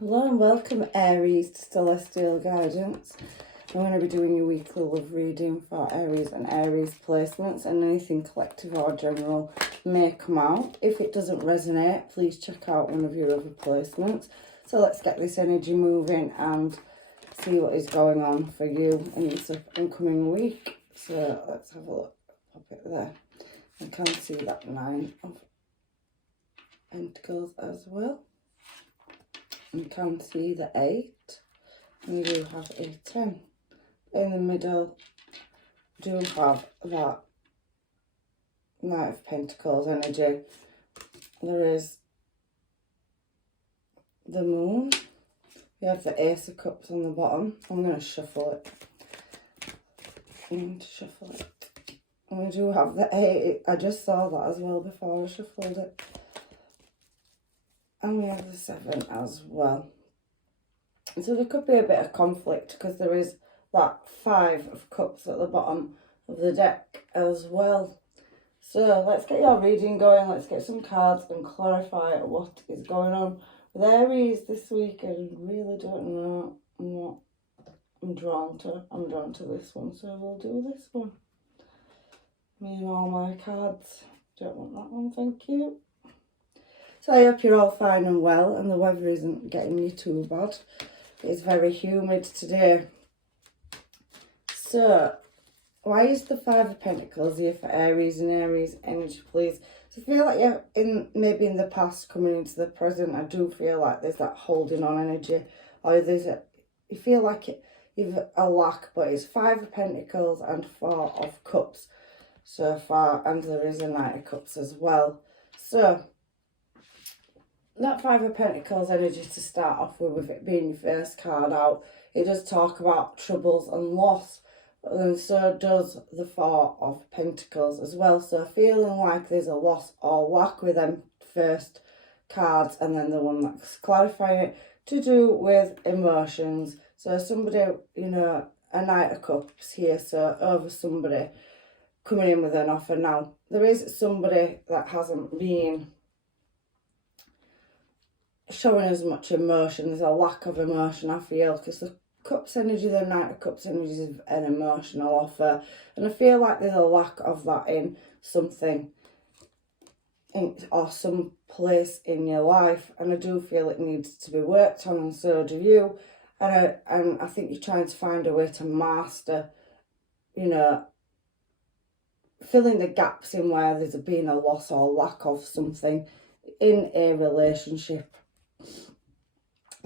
Hello and welcome Aries to Celestial Guidance. I'm going to be doing your weekly love reading for Aries and Aries placements, and anything collective or general may come out. If it doesn't resonate, please check out one of your other placements. So let's get this energy moving and see what is going on for you in this incoming week. So let's have a look. Pop it there. I can see that 9 of Pentacles as well. You can see the 8, and you do have a 10. In the middle, do have that Knight of Pentacles energy. There is the Moon. You have the Ace of Cups on the bottom. I'm going to shuffle it. And we do have the 8. I just saw that as well before I shuffled it. And we have the 7 as well. So there could be a bit of conflict because there is that 5 of Cups at the bottom of the deck as well. So let's get your reading going. Let's get some cards and clarify what is going on with Aries this week. I really don't know what I'm drawn to. I'm drawn to this one, so we'll do this one. Me and all my cards. Don't want that one, thank you. So I hope you're all fine and well and the weather isn't getting you too bad. It's very humid today. So, why is the 5 of Pentacles here for Aries and Aries energy, please? So I feel like you're maybe in the past coming into the present. I do feel like there's that holding on energy. Or you feel like you've a lack, but it's 5 of Pentacles and 4 of Cups so far. And there is a Knight of Cups as well. So, that 5 of Pentacles energy to start off with it being your first card out, it does talk about troubles and loss, but then so does the 4 of Pentacles as well. So feeling like there's a loss or lack with them first cards, and then the one that's clarifying it to do with emotions. So somebody, a Knight of Cups here, so over somebody coming in with an offer. Now, there is somebody that hasn't been showing as much emotion. There's a lack of emotion, I feel, because the Cups energy, the Knight of Cups energy is an emotional offer, and I feel like there's a lack of that in something or some place in your life, and I do feel it needs to be worked on, and so do you. And I think you're trying to find a way to master, filling the gaps in where there's been a loss or lack of something in a relationship.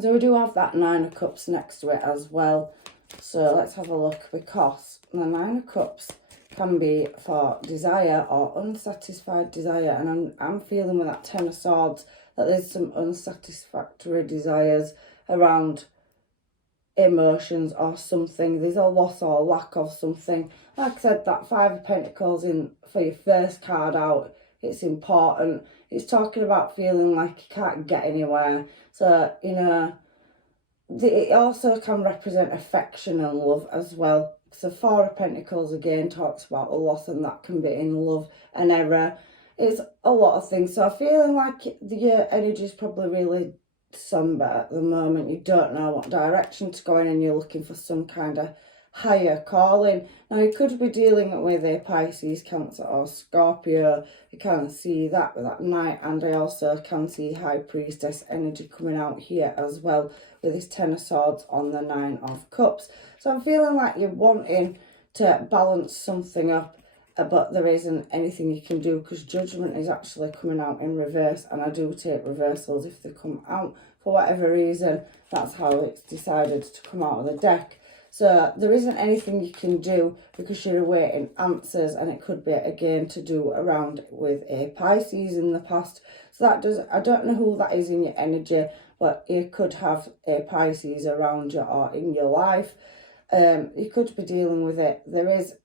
So we do have that 9 of Cups next to it as well. So let's have a look, because the 9 of Cups can be for desire or unsatisfied desire. And I'm feeling with that 10 of Swords that there's some unsatisfactory desires around emotions or something. There's a loss or lack of something. Like I said, that 5 of Pentacles in for your first card out, it's important. It's talking about feeling like you can't get anywhere. So, it also can represent affection and love as well. So 4 of Pentacles again talks about a loss, and that can be in love and error. It's a lot of things. So I'm feeling like your energy is probably really somber at the moment. You don't know what direction to go in, and you're looking for some kind of higher calling. Now, you could be dealing with a Pisces, Cancer or Scorpio. You can see that with that Knight, and I also can see High Priestess energy coming out here as well with this 10 of Swords on the 9 of Cups. So I'm feeling like you're wanting to balance something up, but there isn't anything you can do because Judgment is actually coming out in reverse, and I do take reversals if they come out for whatever reason. That's how it's decided to come out of the deck. So there isn't anything you can do because you're awaiting answers, and it could be again to do around with a Pisces in the past. So that does, I don't know who that is in your energy, but you could have a Pisces around you or in your life. You could be dealing with it. There is,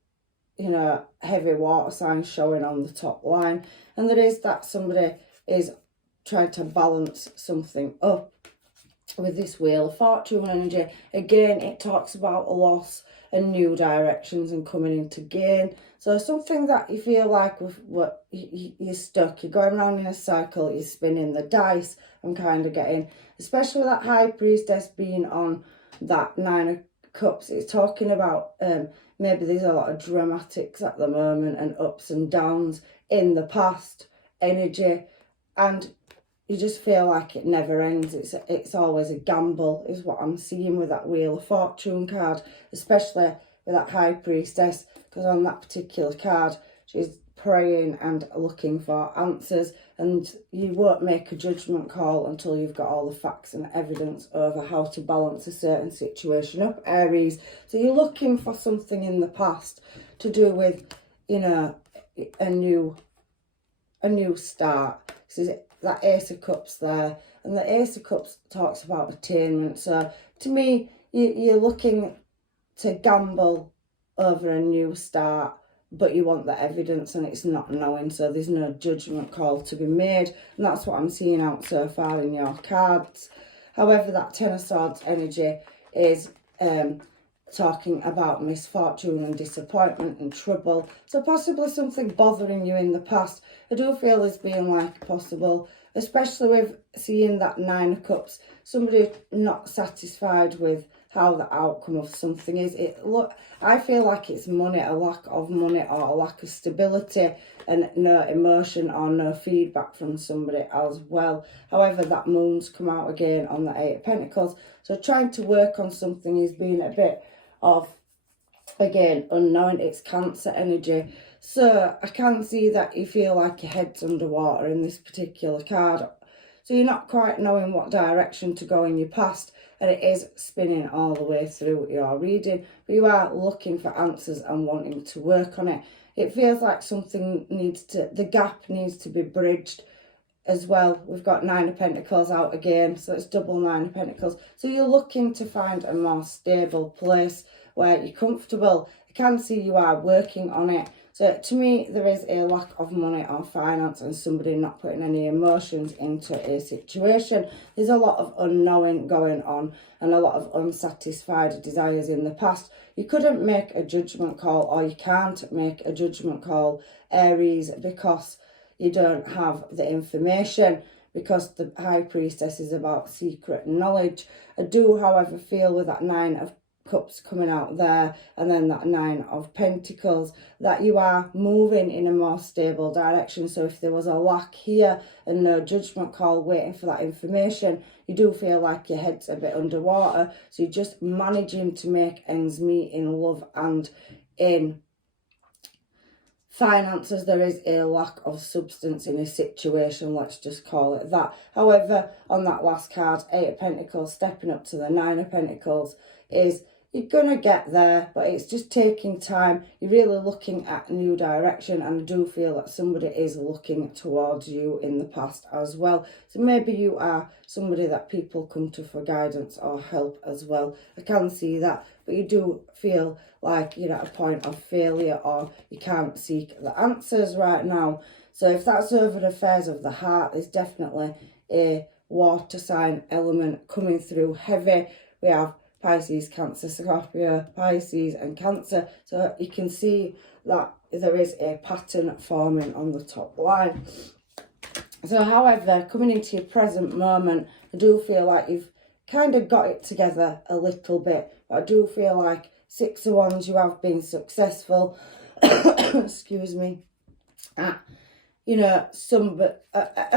heavy water signs showing on the top line, and there is that somebody is trying to balance something up with this Wheel of Fortune energy. Again, it talks about a loss and new directions and coming into gain. So something that you feel like with what you're stuck, you're going around in a cycle, you're spinning the dice. I'm kind of getting, especially with that High Priestess being on that Nine of Cups, it's talking about maybe there's a lot of dramatics at the moment and ups and downs in the past energy, and you just feel like it never ends. It's always a gamble is what I'm seeing with that Wheel of Fortune card, especially with that High Priestess, because on that particular card she's praying and looking for answers, and you won't make a judgment call until you've got all the facts and evidence over how to balance a certain situation up, Aries. So you're looking for something in the past to do with, you know, a new start. So that Ace of Cups there, and the Ace of Cups talks about attainment. So to me, you're looking to gamble over a new start, but you want the evidence and it's not knowing, so there's no judgment call to be made, and that's what I'm seeing out so far in your cards. However, that Ten of Swords energy is talking about misfortune and disappointment and trouble, so possibly something bothering you in the past. I do feel there's being like possible, especially with seeing that Nine of Cups, somebody not satisfied with how the outcome of something is. I feel like it's money, a lack of money or a lack of stability, and no emotion or no feedback from somebody as well. However, that Moon's come out again on the Eight of Pentacles, so trying to work on something is being a bit of, again, unknown. It's Cancer energy, so I can see that you feel like your head's underwater in this particular card, so you're not quite knowing what direction to go in your past, and it is spinning all the way through your reading, but you are looking for answers and wanting to work on it. It feels like something the gap needs to be bridged as well. We've got Nine of Pentacles out again, so it's double Nine of Pentacles. So you're looking to find a more stable place where you're comfortable. I can see you are working on it. So to me, there is a lack of money or finance and somebody not putting any emotions into a situation. There's a lot of unknowing going on and a lot of unsatisfied desires in the past. You couldn't make a judgment call, or you can't make a judgment call, Aries, because you don't have the information, because the High Priestess is about secret knowledge. I do, however, feel with that Nine of Cups coming out there and then that Nine of Pentacles that you are moving in a more stable direction. So if there was a lack here and no judgment call waiting for that information, you do feel like your head's a bit underwater, so you're just managing to make ends meet in love and in finances. There is a lack of substance in a situation, let's just call it that. However, on that last card, Eight of Pentacles stepping up to the Nine of Pentacles, is you're gonna get there, but it's just taking time. You're really looking at a new direction, and I do feel that somebody is looking towards you in the past as well. So maybe you are somebody that people come to for guidance or help as well. I can see that, but you do feel like you're at a point of failure, or you can't seek the answers right now. So if that's over the affairs of the heart, there's definitely a water sign element coming through heavy. We have Pisces, Cancer, Scorpio, Pisces and Cancer. So you can see that there is a pattern forming on the top line. So however, coming into your present moment, I do feel like you've kind of got it together a little bit. But I do feel like Six of Wands, you have been successful. Excuse me. You know,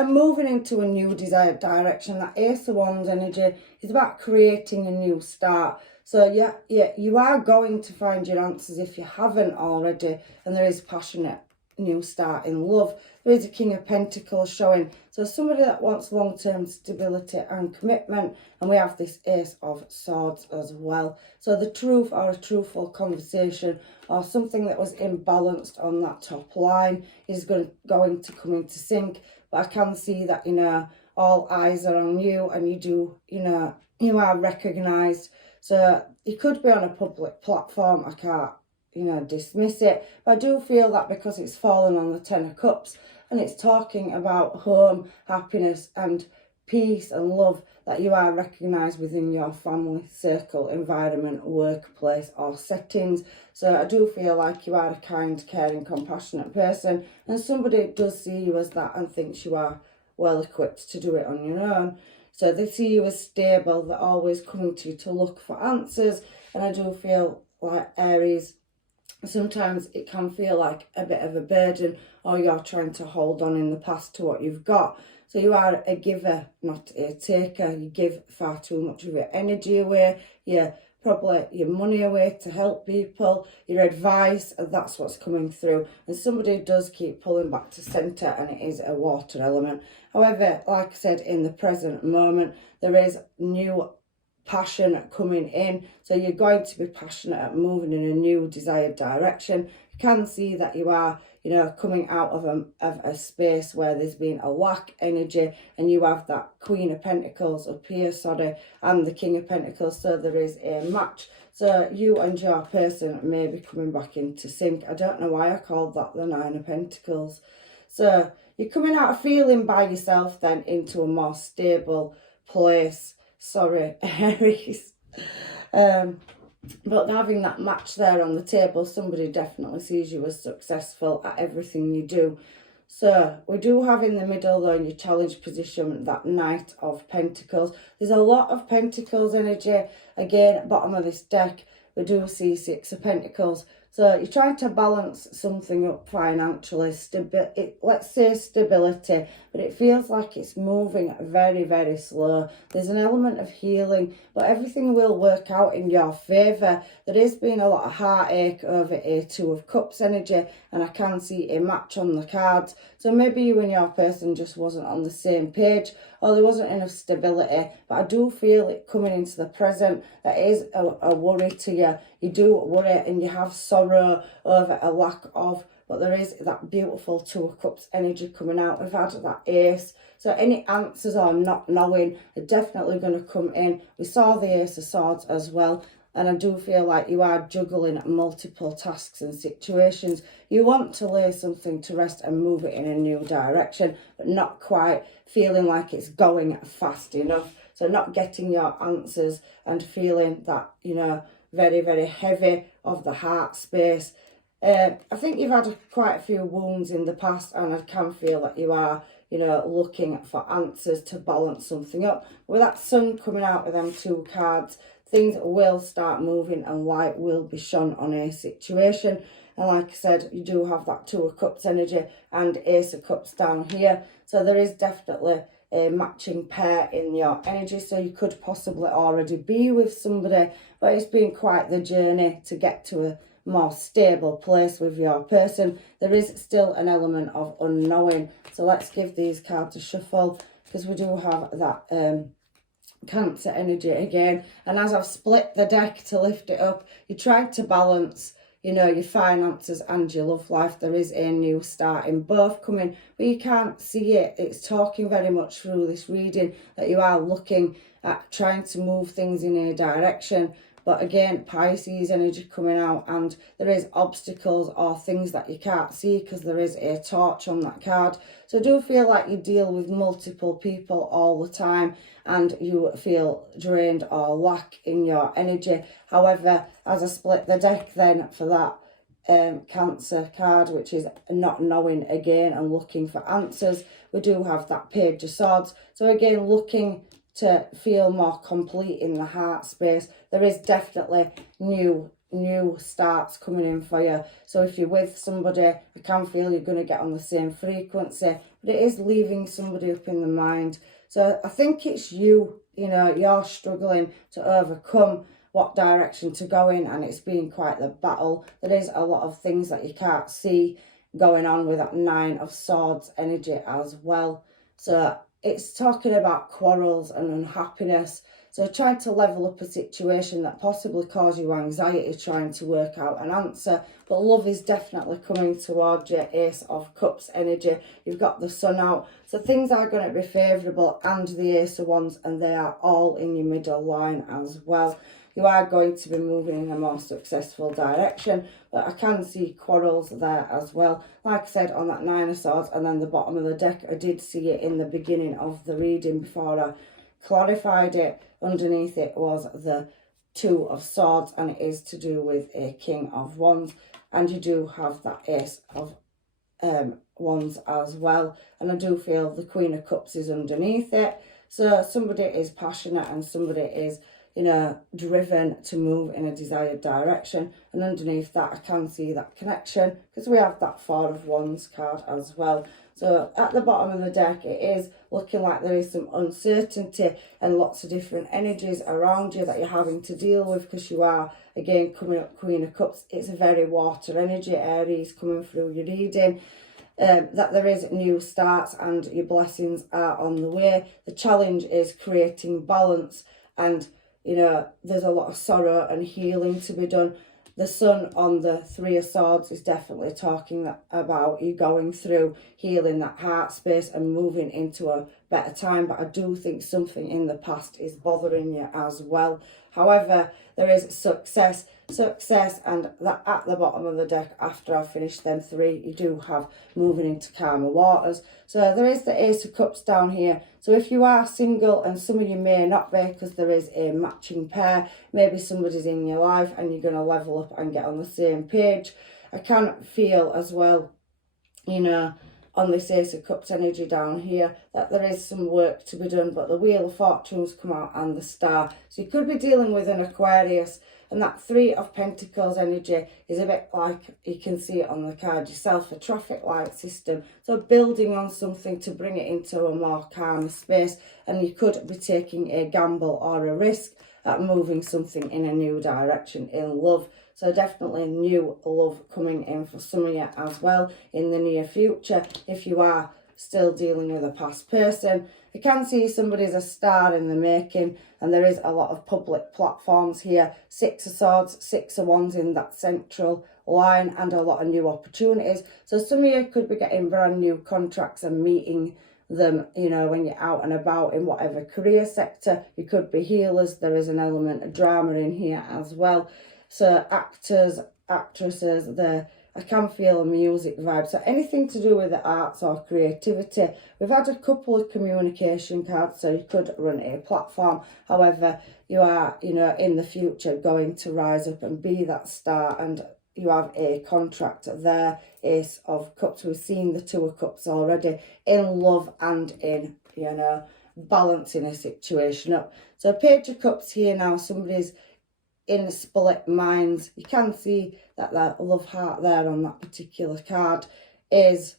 moving into a new desired direction. That Ace of Wands energy is about creating a new start. So yeah, you are going to find your answers if you haven't already, and there is passionate new start in love. There is a King of Pentacles showing, so somebody that wants long-term stability and commitment, and we have this Ace of Swords as well. So the truth, or a truthful conversation, or something that was imbalanced on that top line is going to come into sync. But I can see that, you know, all eyes are on you, and you do, you know, you are recognised. So you could be on a public platform, I can't, you know, dismiss it, but I do feel that because it's fallen on the Ten of Cups and it's talking about home, happiness and peace and love, that you are recognised within your family circle, environment, workplace or settings. So I do feel like you are a kind, caring, compassionate person, and somebody does see you as that and thinks you are well equipped to do it on your own. So they see you as stable, they're always coming to you to look for answers. And I do feel like Aries, sometimes it can feel like a bit of a burden, or you're trying to hold on in the past to what you've got. So you are a giver, not a taker. You give far too much of your energy away, probably your money away to help people, your advice, and that's what's coming through. And somebody does keep pulling back to centre, and it is a water element. However, like I said, in the present moment, there is new passion coming in, so you're going to be passionate at moving in a new desired direction. You can see that you are, coming out of a space where there's been a lack energy, and you have that Queen of Pentacles up here, and the King of Pentacles, so there is a match. So you and your person may be coming back into sync. I don't know why I called that the Nine of Pentacles. So you're coming out of feeling by yourself then into a more stable place. Sorry, Aries. But having that match there on the table, somebody definitely sees you as successful at everything you do. So we do have in the middle, though, in your challenge position, that Knight of Pentacles. There's a lot of Pentacles energy. Again, bottom of this deck, we do see Six of Pentacles. So you're trying to balance something up financially, let's say stability, but it feels like it's moving very, very slow. There's an element of healing, but everything will work out in your favour. There has been a lot of heartache over a Two of Cups energy, and I can see a match on the cards. So maybe you and your person just wasn't on the same page, or there wasn't enough stability, but I do feel it coming into the present. That is a worry to you. You do worry and you have sorrow over a lack of, but there is that beautiful Two of Cups energy coming out. We've had that Ace. So any answers or not knowing are definitely going to come in. We saw the Ace of Swords as well. And I do feel like you are juggling multiple tasks and situations. You want to lay something to rest and move it in a new direction, but not quite feeling like it's going fast enough. So not getting your answers and feeling that, very, very heavy of the heart space. I think you've had quite a few wounds in the past, and I can feel that you are, looking for answers to balance something up. With that Sun coming out with them two cards, things will start moving and light will be shone on a situation. And like I said, you do have that Two of Cups energy and Ace of Cups down here. So there is definitely a matching pair in your energy. So you could possibly already be with somebody, but it's been quite the journey to get to a more stable place with your person. There is still an element of unknowing. So let's give these cards a shuffle, because we do have that Cancer energy again. And as I've split the deck to lift it up, you try to balance, your finances and your love life. There is a new start in both coming, but you can't see it. It's talking very much through this reading that you are looking at trying to move things in a direction. But again, Pisces energy coming out, and there is obstacles or things that you can't see because there is a torch on that card. So I do feel like you deal with multiple people all the time and you feel drained or lack in your energy. However, as I split the deck then for that Cancer card, which is not knowing again and looking for answers, we do have that Page of Swords. So again, looking to feel more complete in the heart space. There is definitely new starts coming in for you. So if you're with somebody, I can feel you're going to get on the same frequency, but it is leaving somebody up in the mind. So I think it's you're struggling to overcome what direction to go in, and it's been quite the battle. There is a lot of things that you can't see going on with that Nine of Swords energy as well. So it's talking about quarrels and unhappiness. So trying to level up a situation that possibly caused you anxiety trying to work out an answer. But love is definitely coming towards you. Ace of Cups energy. You've got the Sun out. So things are going to be favourable, and the Ace of Wands, and they are all in your middle line as well. You are going to be moving in a more successful direction, but I can see quarrels there as well. Like I said, on that Nine of Swords and then the bottom of the deck, I did see it in the beginning of the reading before I clarified it. Underneath it was the Two of Swords, and it is to do with a King of Wands, and you do have that Ace of Wands as well, and I do feel the Queen of Cups is underneath it. So somebody is passionate and somebody is, you know, driven to move in a desired direction, and underneath that I can see that connection because we have that Four of Wands card as well. So at the bottom of the deck, it is looking like there is some uncertainty and lots of different energies around you that you're having to deal with, because you are, again, coming up Queen of Cups. It's a very water energy, Aries, coming through your reading. That there is new starts and your blessings are on the way. The challenge is creating balance, and, you know, there's a lot of sorrow and healing to be done. The Sun on the Three of Swords is definitely talking about you going through healing that heart space and moving into a better time. But I do think something in the past is bothering you as well. However, there is success, and that at the bottom of the deck, after I've finished them three, you do have moving into calmer waters. So there is the Ace of Cups down here. So if you are single, and some of you may not be because there is a matching pair, maybe somebody's in your life and you're going to level up and get on the same page. I can feel as well, you know, on this Ace of Cups energy down here, that there is some work to be done, but the Wheel of Fortune's come out and the Star. So you could be dealing with an Aquarius, and that Three of Pentacles energy is a bit like, you can see it on the card yourself, a traffic light system. So building on something to bring it into a more calmer space, and you could be taking a gamble or a risk at moving something in a new direction in love. So definitely new love coming in for some of you as well in the near future. If you are still dealing with a past person, I can see somebody's a star in the making, and there is a lot of public platforms here. Six of Swords, Six of Wands in that central line, and a lot of new opportunities. So some of you could be getting brand new contracts and meeting them, you know, when you're out and about in whatever career sector. You could be healers. There is an element of drama in here as well. So actors, actresses, I can feel a music vibe. So anything to do with the arts or creativity. We've had a couple of communication cards, so you could run a platform. However, you are, you know, in the future going to rise up and be that star, and you have a contract there. Ace of Cups, we've seen the Two of Cups already, in love and in, you know, balancing a situation up. So Page of Cups here now, somebody's in split minds. You can see that that love heart there on that particular card is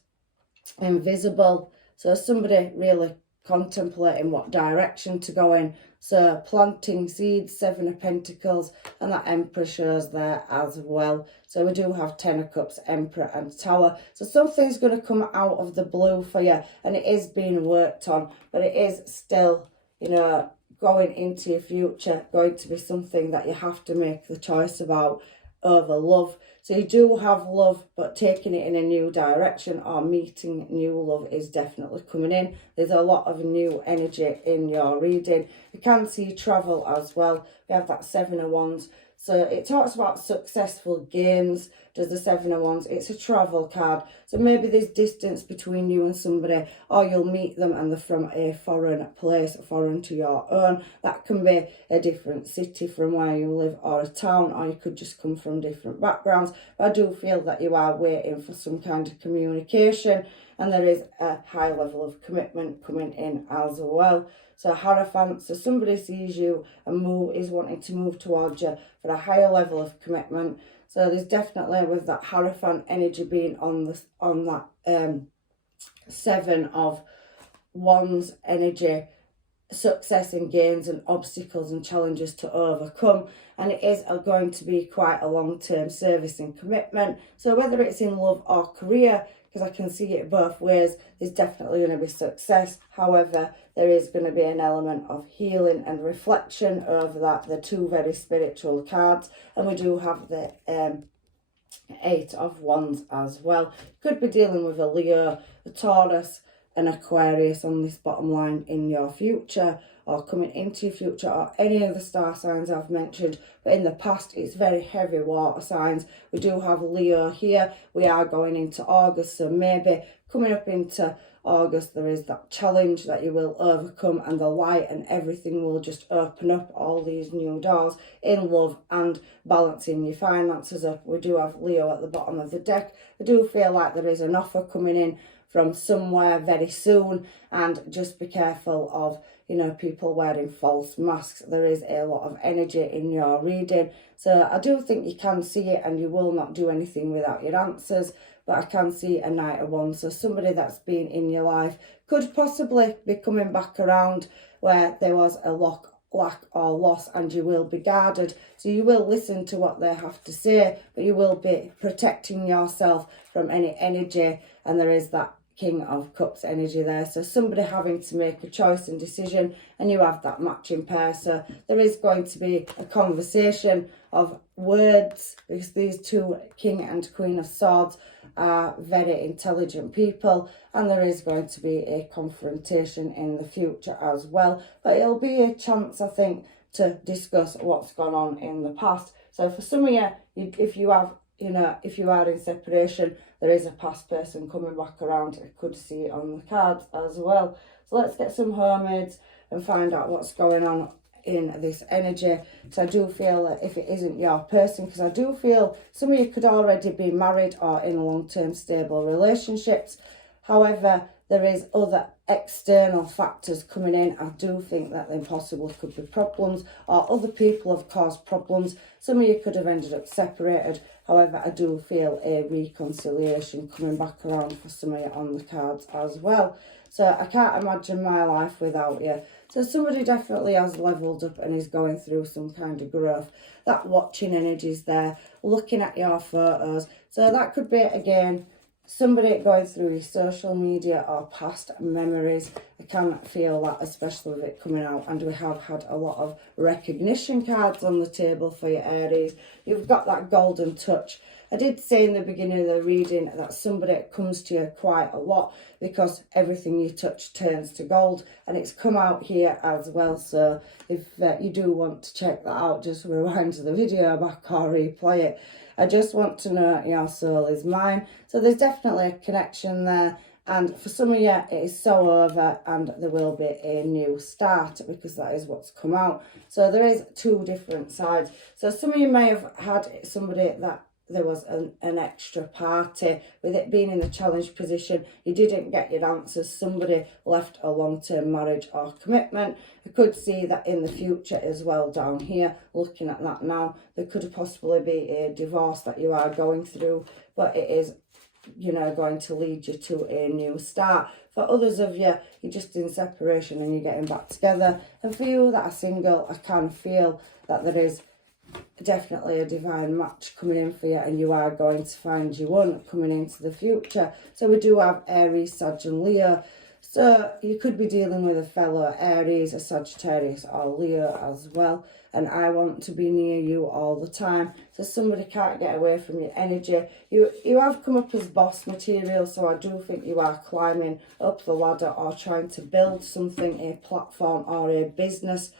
invisible. So somebody really contemplating what direction to go in. So planting seeds, Seven of Pentacles, and that Emperor shows there as well. So we do have Ten of Cups, Emperor and Tower. So something's going to come out of the blue for you, and it is being worked on, but it is still, you know, going into your future, going to be something that you have to make the choice about over love. So you do have love, but taking it in a new direction or meeting new love is definitely coming in. There's a lot of new energy in your reading. You can see travel as well. We have that Seven of Wands. So it talks about successful gains. Does the Seven of Wands? It's a travel card. So maybe there's distance between you and somebody, or you'll meet them and they're from a foreign place, foreign to your own. That can be a different city from where you live, or a town, or you could just come from different backgrounds. But I do feel that you are waiting for some kind of communication, and there is a high level of commitment coming in as well. So Hierophant, so somebody sees you and is wanting to move towards you for a higher level of commitment. So there's definitely, with that Hierophant energy being on that Seven of Wands energy, success and gains and obstacles and challenges to overcome, and it is going to be quite a long-term service and commitment. So whether it's in love or career, because I can see it both ways, there's definitely going to be success. However, there is going to be an element of healing and reflection over that. The two very spiritual cards, and we do have the Eight of Wands as well. Could be dealing with a Leo, a Taurus, an Aquarius on this bottom line in your future, or coming into your future, or any of the star signs I've mentioned. But in the past, it's very heavy water signs. We do have Leo here. We are going into August, so maybe coming up into August, there is that challenge that you will overcome, and the light and everything will just open up, all these new doors in love and balancing your finances up. We do have Leo at the bottom of the deck. I do feel like there is an offer coming in from somewhere very soon, and just be careful of, you know, people wearing false masks. There is a lot of energy in your reading, so I do think you can see it, and you will not do anything without your answers. But I can see a Knight of Wands, so somebody that's been in your life could possibly be coming back around where there was a lack or loss, and you will be guarded. So you will listen to what they have to say, but you will be protecting yourself from any energy, and there is that King of Cups energy there. So somebody having to make a choice and decision, and you have that matching pair. So there is going to be a conversation of words, because these two, King and Queen of Swords, are very intelligent people, and there is going to be a confrontation in the future as well. But it'll be a chance, I think, to discuss what's gone on in the past. So for some of you, if you have, you know, if you are in separation, there is a past person coming back around. I could see it on the cards as well. So let's get some hermits and find out what's going on in this energy. So I do feel that if it isn't your person, because I do feel some of you could already be married or in long-term stable relationships. However, there is other external factors coming in. I do think that there possibly could be problems, or other people have caused problems. Some of you could have ended up separated. However, I do feel a reconciliation coming back around for some of you on the cards as well. So I can't imagine my life without you. So somebody definitely has leveled up and is going through some kind of growth. That watching energy is there, looking at your photos. So that could be, again, somebody going through your social media or past memories. I can feel that, especially with it coming out. And we have had a lot of recognition cards on the table for your Aries. You've got that golden touch. I did say in the beginning of the reading that somebody comes to you quite a lot, because everything you touch turns to gold, and it's come out here as well. So if you do want to check that out, just rewind the video back or replay it. I just want to know your soul is mine. So there's definitely a connection there. And for some of you, it is so over, and there will be a new start, because that is what's come out. So there is two different sides. So some of you may have had somebody that there was an extra party. With it being in the challenge position, you didn't get your answers. Somebody left a long-term marriage or commitment. I could see that in the future as well down here, looking at that now. There could possibly be a divorce that you are going through, but it is, you know, going to lead you to a new start. For others of you, you're just in separation and you're getting back together. And for you that are single, I can feel that there is definitely a divine match coming in for you, and you are going to find your one coming into the future. So we do have Aries, Sag and Leo. So you could be dealing with a fellow Aries, a Sagittarius or Leo as well. And I want to be near you all the time. So somebody can't get away from your energy. You have come up as boss material, so I do think you are climbing up the ladder or trying to build something, a platform or a business,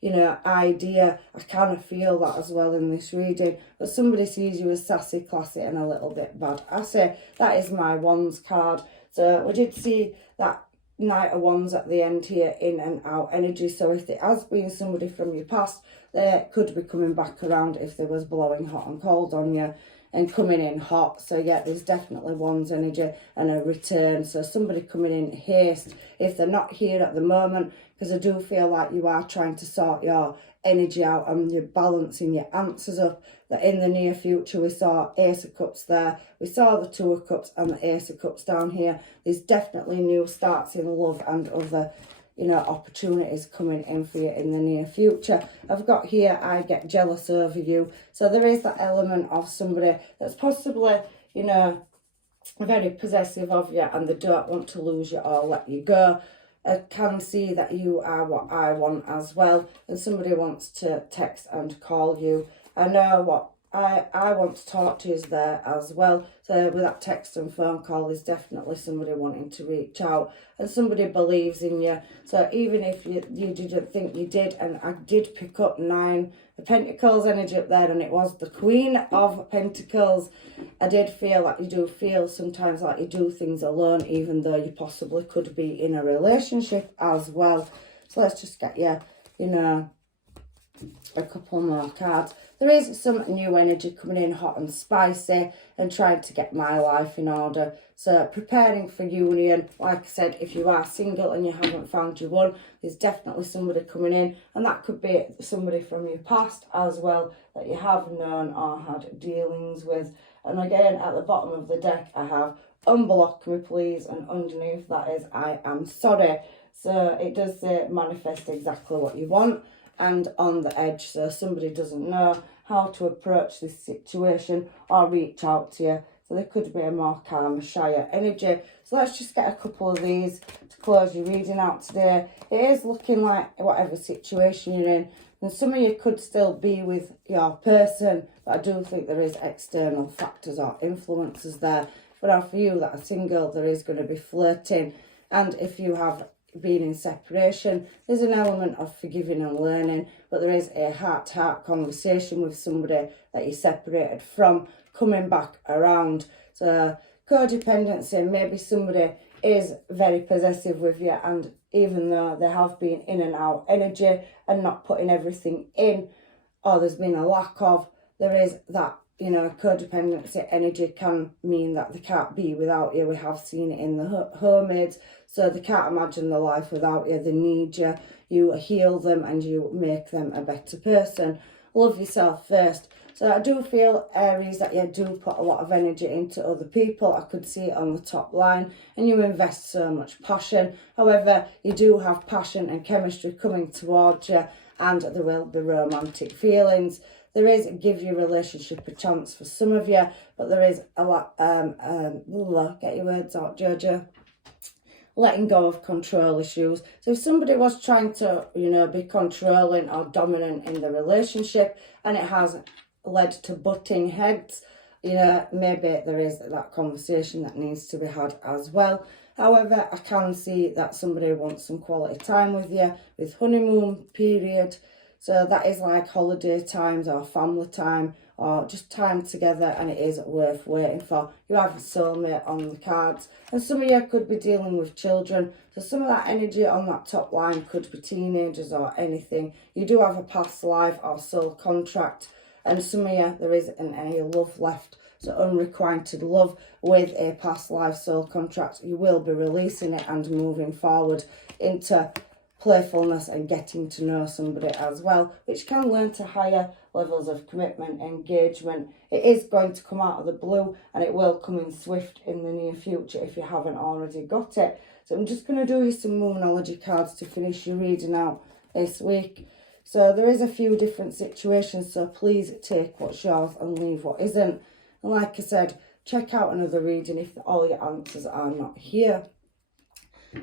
you know, idea. I kind of feel that as well in this reading. But somebody sees you as sassy, classy and a little bit bad. I say that is my Wands card. So we did see that Knight of Wands at the end here, in and out energy. So if it has been somebody from your past, they could be coming back around if they was blowing hot and cold on you and coming in hot. So yeah, there's definitely Wands energy and a return. So somebody coming in haste if they're not here at the moment, because I do feel like you are trying to sort your energy out and you're balancing your answers up. That in the near future, we saw Ace of Cups there, we saw the Two of Cups and the Ace of Cups down here. There's definitely new starts in love and other, you know, opportunities coming in for you in the near future. I've got here, I get jealous over you. So there is that element of somebody that's possibly, you know, very possessive of you, and they don't want to lose you or let you go. I can see that you are what I want as well, and somebody wants to text and call you. I know what I want to talk to you there as well. So with that text and phone call, there's definitely somebody wanting to reach out, and somebody believes in you. So even if you didn't think you did, and I did pick up 9 of Pentacles energy up there, and it was the Queen of Pentacles. I did feel like you do feel sometimes like you do things alone, even though you possibly could be in a relationship as well. So let's just get you, you know, a couple more cards. There is some new energy coming in hot and spicy and trying to get my life in order. So preparing for union. Like I said, if you are single and you haven't found your one, there's definitely somebody coming in, and that could be somebody from your past as well that you have known or had dealings with. And again, at the bottom of the deck, I have unblock me please, and underneath that is I am sorry. So it does say manifest exactly what you want. And on the edge, so somebody doesn't know how to approach this situation or reach out to you. So there could be a more calm, shyer energy. So let's just get a couple of these to close your reading out today. It is looking like whatever situation you're in, and some of you could still be with your person, but I do think there is external factors or influences there. But for you that are single, there is going to be flirting. And if you have being in separation, there's an element of forgiving and learning, but there is a heart-to-heart conversation with somebody that you separated from coming back around. So codependency, maybe somebody is very possessive with you, and even though they have been in and out energy and not putting everything in, or there's been a lack of, there is that, you know, codependency energy can mean that they can't be without you. We have seen it in the hermits. So they can't imagine their life without you. They need you. You heal them and you make them a better person. Love yourself first. So I do feel, Aries, that you do put a lot of energy into other people. I could see it on the top line. And you invest so much passion. However, you do have passion and chemistry coming towards you. And there will be romantic feelings. There is give your relationship a chance for some of you. But there is a lot, get your words out, Jojo. Letting go of control issues. So if somebody was trying to, you know, be controlling or dominant in the relationship and it has led to butting heads, you know, maybe there is that conversation that needs to be had as well. However, I can see that somebody wants some quality time with you, with honeymoon period. So that is like holiday times or family time or just time together, and it is worth waiting for. You have a soulmate on the cards, and some of you could be dealing with children. So some of that energy on that top line could be teenagers or anything. You do have a past life or soul contract, and some of you, there isn't any love left. So unrequited love with a past life soul contract. You will be releasing it and moving forward into playfulness and getting to know somebody as well, which can learn to higher levels of commitment, engagement. It is going to come out of the blue, and it will come in swift in the near future if you haven't already got it. So I'm just going to do you some Moonology cards to finish your reading out this week. So there is a few different situations, so please take what's yours and leave what isn't. And like I said, check out another reading if all your answers are not here.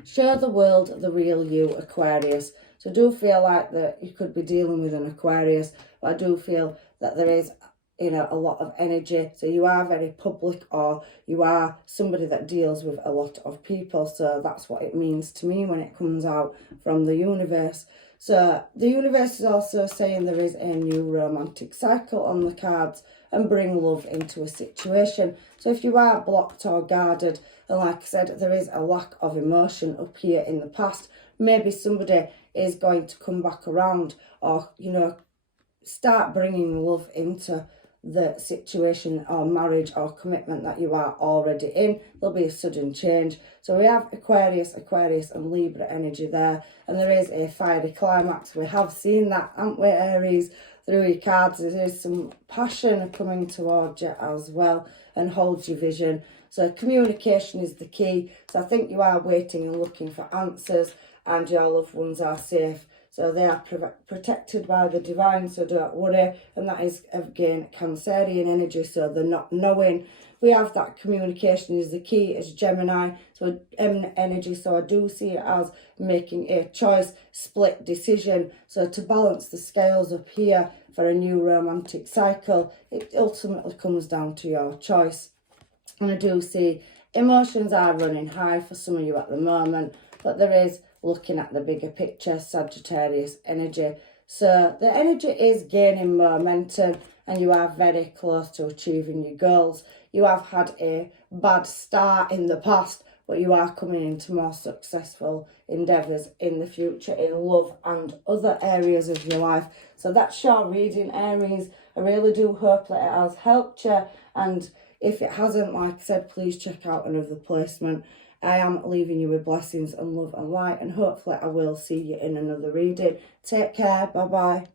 Show the world the real you, Aquarius. So I do feel like that you could be dealing with an Aquarius, but I do feel that there is, you know, a lot of energy. So you are very public, or you are somebody that deals with a lot of people. So that's what it means to me when it comes out from the universe. So the universe is also saying there is a new romantic cycle on the cards, and bring love into a situation. So if you are blocked or guarded, and like I said, there is a lack of emotion up here in the past, maybe somebody is going to come back around, or, you know, start bringing love into the situation or marriage or commitment that you are already in. There'll be a sudden change. So we have Aquarius, and Libra energy there, and there is a fiery climax. We have seen that, haven't we, Aries? Through your cards, there is some passion coming towards you as well, and hold your vision. So communication is the key. So I think you are waiting and looking for answers, and your loved ones are safe. So they are protected by the divine, so don't worry. And that is, again, Cancerian energy, so they're not knowing. We have that communication is the key as Gemini, so energy. So I do see it as making a choice, split decision. So to balance the scales up here for a new romantic cycle, it ultimately comes down to your choice. And I do see emotions are running high for some of you at the moment, but there is looking at the bigger picture, Sagittarius energy. So the energy is gaining momentum and you are very close to achieving your goals. You have had a bad start in the past, but you are coming into more successful endeavours in the future in love and other areas of your life. So that's your reading, Aries. I really do hope that it has helped you, and if it hasn't, like I said, please check out another placement. I am leaving you with blessings and love and light, and hopefully I will see you in another reading. Take care. Bye-bye.